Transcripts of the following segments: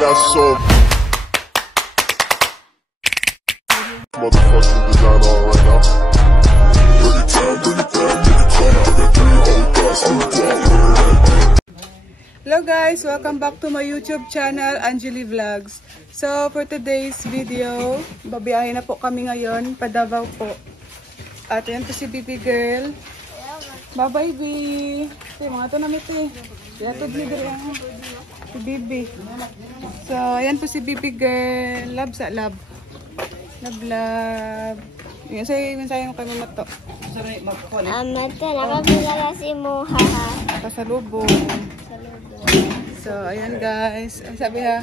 got so motherfucking design on right now. Bring it down, bring it down, bring it down. I got 3 old guys in the block. Hello guys, welcome back to my YouTube channel, Angeli Vlogs. So for today's video, babiyahin na po kami ngayon, pa Davao po. At yan po si Bibi Girl. Bye-bye, Bi. Okay, mga ito namin ito eh. Yatod ni Dre ang si Bibi. So, ayan po si Bibi Girl. Love sa love. Love, love. Yung mensahe mo kay Mama to. Mato, nakapilala si Moha. Pasalubong. So, ayan guys. Ang sabi ha?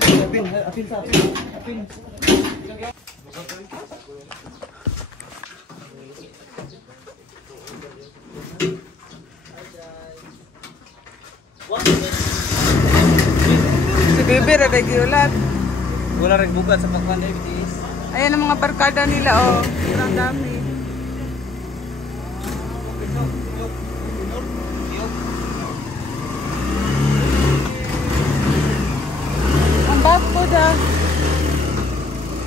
Si Bibi, regular. Wala rin bukat sa pagkuhan na ibigis. Ayan ang mga barkada nila, oh. Ang dami. Ang bag po da.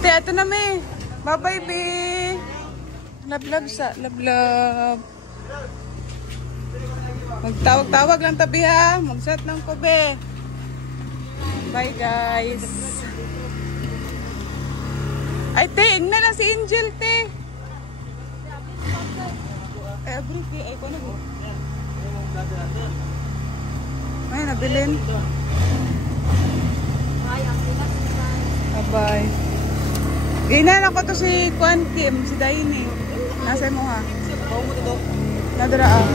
Te, ito na me. Bye-bye, Bi. Love-love sa. Love-love. Magtawag-tawag lang tabi ha. Mag-set ng kobe. Bye guys. Ay te, na lang si Angel te. Ay abri ki ay ko na mo. Ay nabilin. Bye. Gina ko to si Kwan Kim, si Daini. Nasa mo ha. Nadara ah.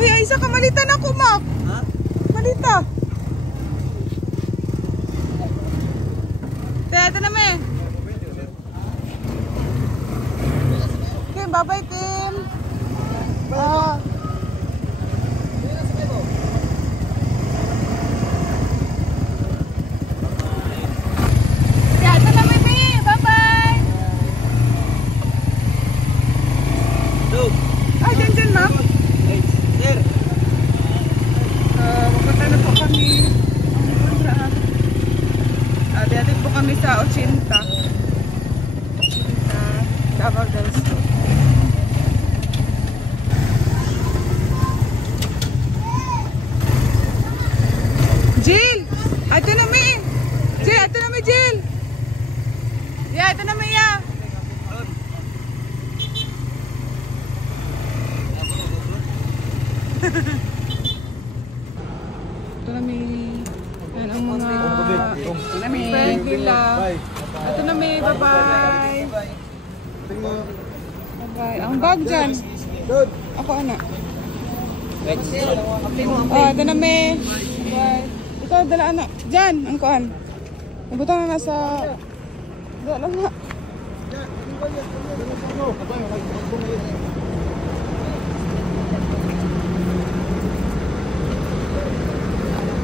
Uy, ay isa ka malita na ko, Mak. Ha? Malita. Ito na, me. Kim, bye-bye, Kim. Ito na, me. Bye-bye. Ay, dyan, Mak. Magpunta na po kami. Diatit po kami sa 80. Davao del Sur. Jill! Ito na mi! Jill! Ito na mi, Jill! Yeah, ito na mi, ya! Ito na mi. Yan ang mga friend nila. Ito na may bye-bye. Bye-bye. Ang bag dyan. Ako ano? Ito na may. Bye. Ikaw dala ano? Dyan. Ang kuhan. Nabutan na nasa. Dala lang na.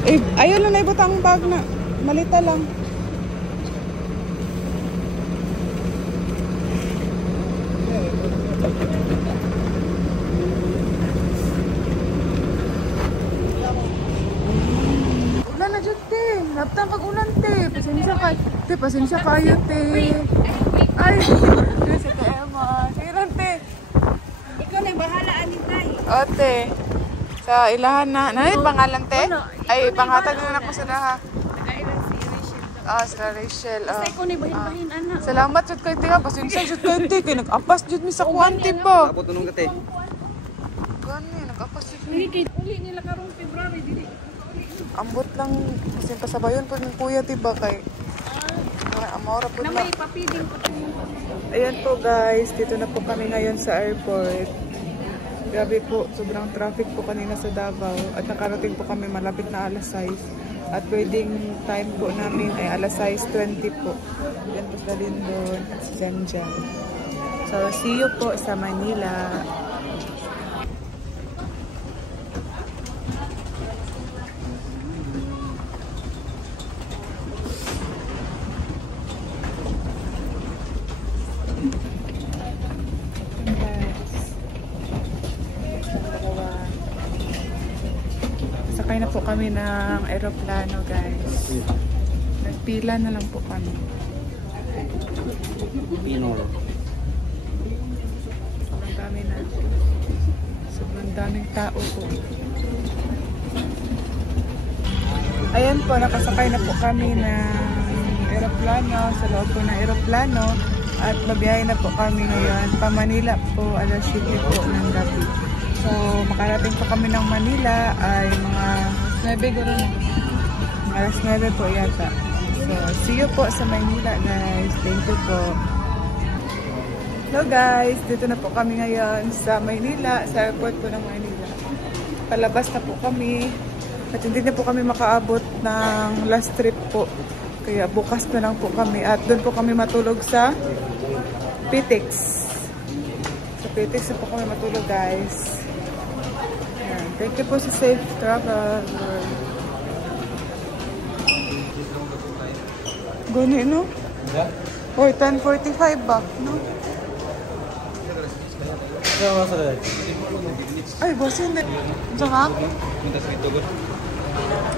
Eh, ayun lang na ibutang ang bag na. Malita lang. Ulan na dyan, te. Naptang pag-ulan, te. Pasensya kayo. Te, pasensya kayo, te. Ay, si te Emma. Siran, te. Ikaw na bahala, Anitay. O, te. Sa ilahan na. Nanay, pangalan, te? Ay, panghatag na ako sila, ha? Sila Rachel. Basta ikaw na bahin-bahin, anak. Salamat, jud kay te, ha? Pasensya, jud kay te. Kaya nag-apas, jud mi sa kuwanti ba? Tapos tunong ka te. Gani, nag-apas, jud mi. Uli nila karong February, dili. Ambot lang, kasi kasabayon po ng kuya, diba? Kay amora po Na lang. may papiling po. Ayan po guys, dito na po kami ngayon sa airport. Grabe po, sobrang traffic po kanina sa Davao. At nakarating po kami malapit na alas 6. At wedding time po namin ay alas 6:20 po. Yan po sa Lindon at si Janjan. So, see you po sa Manila. Nakasakay na po kami ng eroplano, guys. Nagpila na lang po kami. Pinol. Sobrang dami na. Sobrang daming tao po. Ayan po, nakasakay na po kami ng eroplano, sa loob po ng eroplano. At mabiyahe na po kami ngayon. Pa Manila po, alas 7 po ng gabi. So, makarating po kami ng Manila ay mga 9 guro na. Alas 9 po yata. So, see you po sa Manila, guys. Thank you po. Hello guys, dito na po kami ngayon sa Maynila, sa airport po ng Maynila. Palabas na po kami at hindi na po kami makaabot ng last trip po. Kaya bukas na lang po kami at doon po kami matulog sa Pitex. Sa Pitex na po kami matulog, guys. Ayan. Thank you po sa safe travel. Gani, no? Oy, 10:45 ba? No? Ay, bosin na. Diyan ka?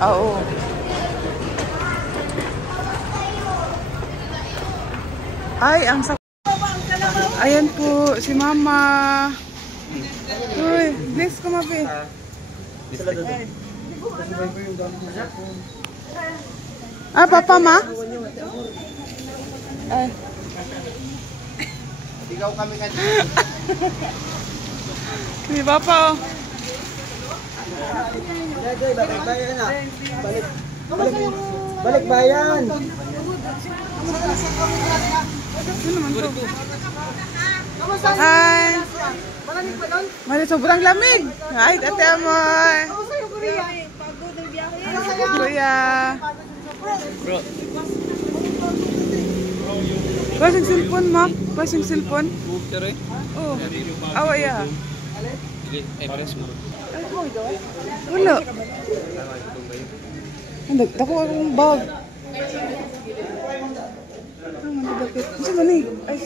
Oo. Ay, ang sakit. Ayan po, si Mama. Uy, bless ko, Mabi. Ah, Papa, Ma? Ay. Ikaw kami ka. Si Papa, oh. Balik bayan na. Balik bayan. Ano naman to? Hi! Mali, sobrang lamig! Ay, ate Amoy! Kuya! Pasing cellphone, ma? Pasing cellphone? Oh, awa ya. Wala. Dako akong bag. Ano ba ni? Ay.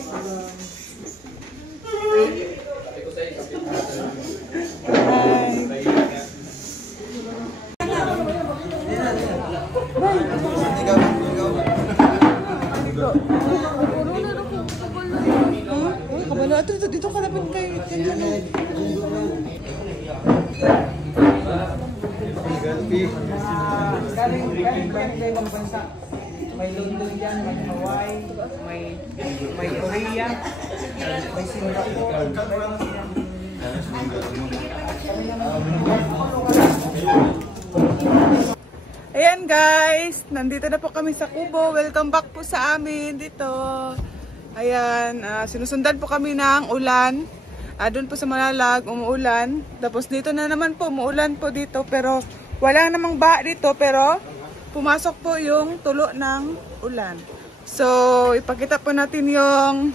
Kabalo. Dito ka dapat kayo. Galing ibang bansa. May London yan, may Hawaii, may Korea, may Singapore. Ayan guys, nandito na po kami sa Kubo. Welcome back po sa amin dito. Ayan, sinusundan po kami ng ulan. Doon po sa Malalag, umuulan. Tapos dito na naman po, umuulan po dito. Pero wala namang ba dito, pero pumasok po yung tulo ng ulan. So, ipakita po natin yung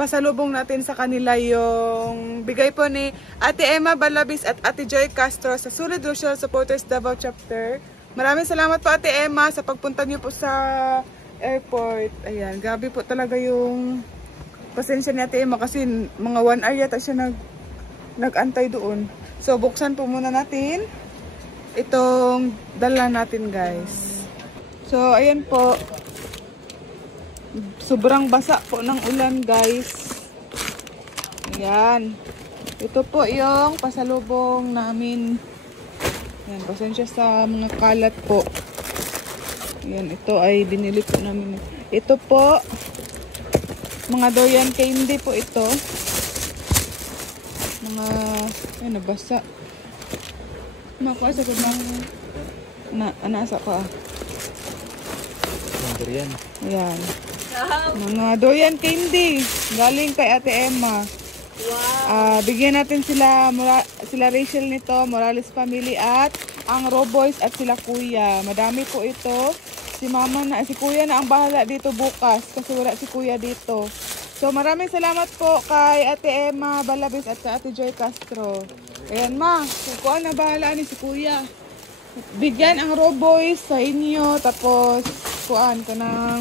pasalubong natin sa kanila, yung bigay po ni Ate Emma Balabis at Ate Joy Castro sa Solid Social Supporters Davao Chapter. Maraming salamat po Ate Emma sa pagpunta niyo po sa airport. Ayan, grabe po talaga yung pasensya ni Ate Emma kasi mga 1 hour yata siya nag-antay doon. So, buksan po muna natin itong dala natin, guys. So, ayan po. Sobrang basa po ng ulan, guys. Ayan. Ito po yung pasalubong namin. Ayan, pasensya sa mga kalat po. Ayan, ito ay binili po namin. Ito po, mga doyan candy po ito. Mga, ayan, nabasa. Makaasa ko na anasa ka. Durian. Ayan. Mga doyan candy. Galing kay Ate Emma. Wow. Bigyan natin sila Rachel nito, Morales family at ang Roboys at sila Kuya. Madami po ito. Si Kuya na ang bahala dito bukas kasi wala si Kuya dito. So maraming salamat po kay Ate Emma Balabis at Ate Joy Castro. Ayan ma, kukuha na bahala ni si Kuya. Bigyan ang Roboys sa inyo, tapos kuhaan ka ng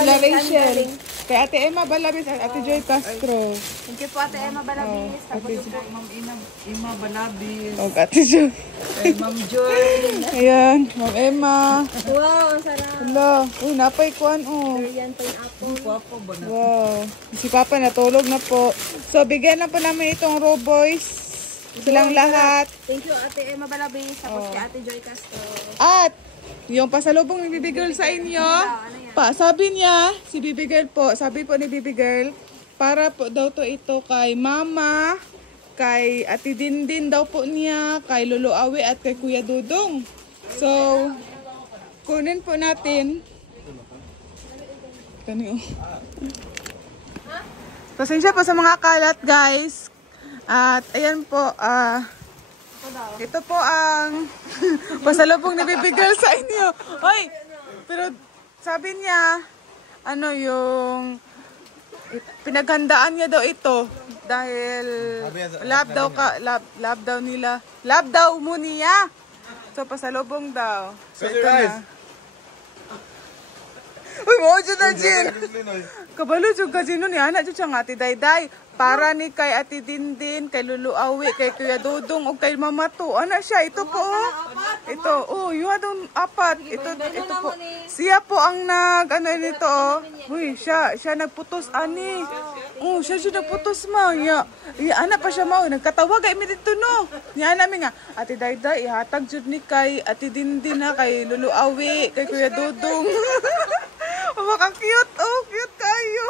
Rachel. Kay Ate Emma Balabis at Ate Joy Castro. Thank you po Ate Emma Balabis. Ate Ma'am Emma Balabis. Ate Joy. Ma'am Joy. Ayan, Ma'am Emma. Wow, ang sarap. Hello. Uy, napay kuan oh. Yan pa yung apple. Wow. Si Papa natulog na po. So, bigyan na po namin itong raw boys. Silang lahat. Thank you, Ate Emma Balabis. Tapos kay Ate Joy Castro. At, yung pasalubong ni Bibi Girl sa inyo, sabi niya, si Bibi Girl po, sabi po ni Bibi Girl, para po daw to ito kay Mama, kay Ate Dindin daw po niya, kay Lolo Awi at kay Kuya Dudong. So, kunin po natin. Kanino? Pasensya po sa mga kalat, guys. At ayan po, ito po ang pasalubong ni Baby Girl sa inyo. Hoy! Pero sabi niya, yung pinaghandaan niya daw ito dahil love daw mo niya. So pasalubong daw. So ito na. Uy, mo dyan na dyan. Kabalo dyan kasi nun, anak dyan nga, Ate Dayday. Para ni kay Ate Dindin, kay Lulu Awi, kay Kuya Dudong, o kay Mama To. Ano siya? Ito po. Ito. Oh, yung atong apat. Ito po. Siya po ang nito. Uy, siya nagputos, ani. Oh, siya nagputos, ma. Anak pa siya, ma. Nagkatawag, ay dito, no. Yan namin nga, Ate Dayday, ihatag dyan ni kay Ate Dindin, ha, kay Lulu Awi, kay Kuya Dudong. Oh, baka cute. Oh, cute kayo.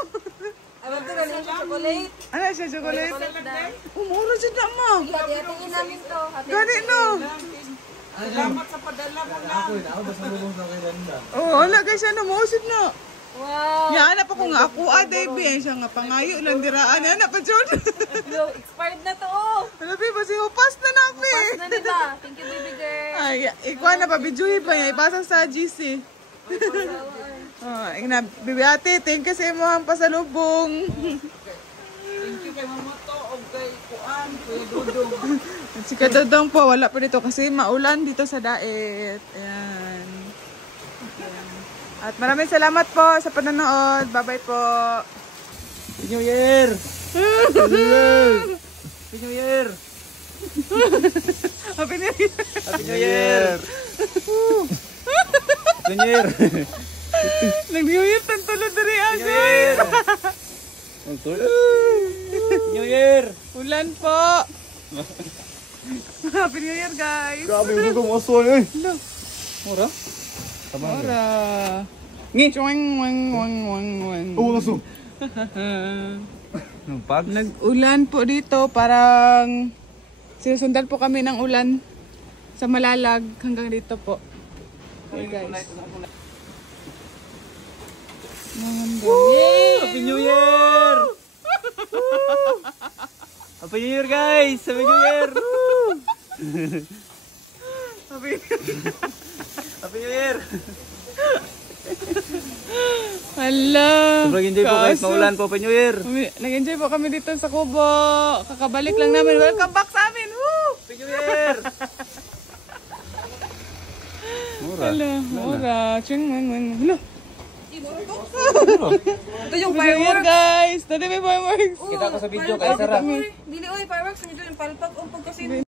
Alam ko na siya chocolate. Ano siya, chocolate? Umuro dyan na, ma. Hati-hatiin namin to. Gani, no. Salamat sa padala mo na. Ako basta lubong sa kay Randa. Oh, wala kayo siya na. Mausid na. Wow. Yan, anak pa ko nga. Ako, Davey. Siya nga, pangayo lang diraan. Anak pa, John. Expired na to. Oh. Ano, ba? Si Upas na namin. Pass na diba? Thank you, baby girl. Ay, ikaw na pa. Bidyuhin pa niya. Ipasa sa GC. Oh, ina, Bibi Ate, thank you sa imo ang pasalubong. Thank you kay Mama To o kay Kuan, Kuya Dudong. Si Kuya Dudong po, wala pa dito kasi maulan dito sa Daet. Ayan. At maraming salamat po sa panonood. Bye-bye po. Happy New Year! Happy New Year! Happy New Year! Happy New Year! Happy New Year! Nag-New Year, tantulod na rin New Year! New Year! Ulan po. Happy New Year, guys. Grabe, huwag kong aswan eh! Mura? Ora. Chuwing, wang, wang, wang, wang. Oo, aswan! Pag? Nag-ulan po dito, parang sinusundan po kami ng ulan sa Malalag hanggang dito po. Okay, guys. Happy New Year! Happy New Year, guys! Happy New Year! Happy New Year! Hala. Sobrang enjoy po guys, maulan po. Happy New Year! Nag-enjoy po kami dito sa Kubo. Kakabalik lang namin. Welcome back sa amin. Woo! Happy New Year! Mura. Hala, mura. Ching, wang, wang. Hala. Ito yung Happy New Year, guys. Dati may fireworks. Kita ko sa video kay Sarah. Dili, oy, fireworks. Ito yung palpag. Umpag kasi.